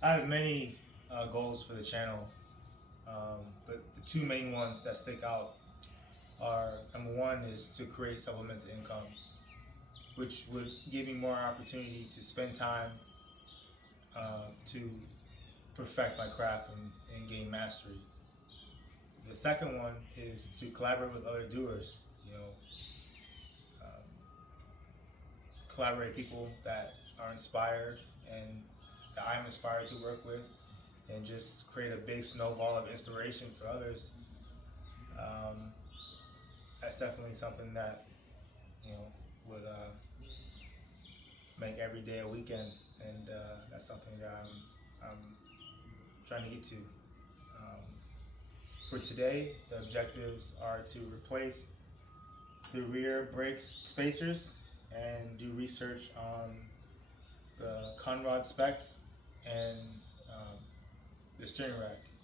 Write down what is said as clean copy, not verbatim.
I have many goals for the channel, but the two main ones that stick out are number one is to create supplemental income, which would give me more opportunity to spend time to perfect my craft and gain mastery. The second one is to collaborate with other doers. Um, collaborate people that are inspired and that I'm inspired to work with, and just create a big snowball of inspiration for others. Um, that's definitely something that would make every day a weekend, and that's something that I'm trying to get to. Um, for today, the objectives are to replace the rear brakes spacers and do research on the conrod specs and um, the steering rack.